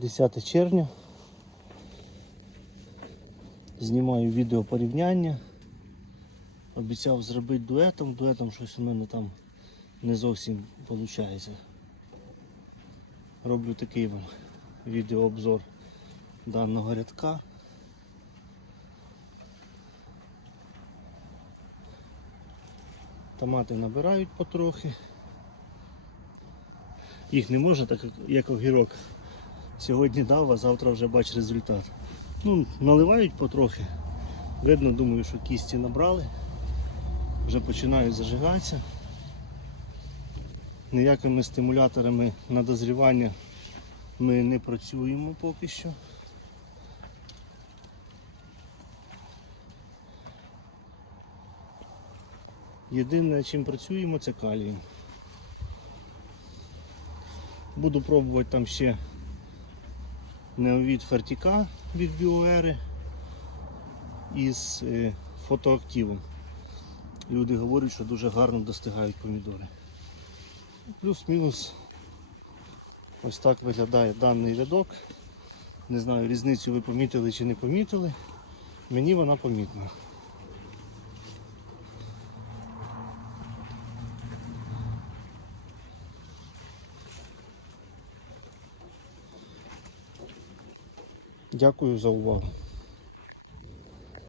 10 червня. Знімаю відео порівняння. Обіцяв зробити дуетом, дуетом щось у мене там не зовсім виходить. Роблю такий вам відеообзор даного рядка. Томати набирають потрохи. Їх не можна, так як- огірок. Сьогодні дав, а завтра вже бач результат. Ну, наливають потрохи. Видно, думаю, що кісті набрали. Вже починають зажигатися. Ніякими стимуляторами на дозрівання ми не працюємо поки що. Єдине, чим працюємо, це калієм. Буду пробувати там ще неовід фертіка від біоери із е, фотоактивом. Люди говорять, що дуже гарно достигають помідори. Плюс-мінус ось так виглядає даний рядок. Не знаю, різницю ви помітили чи не помітили. Мені вона помітна. Дякую за увагу.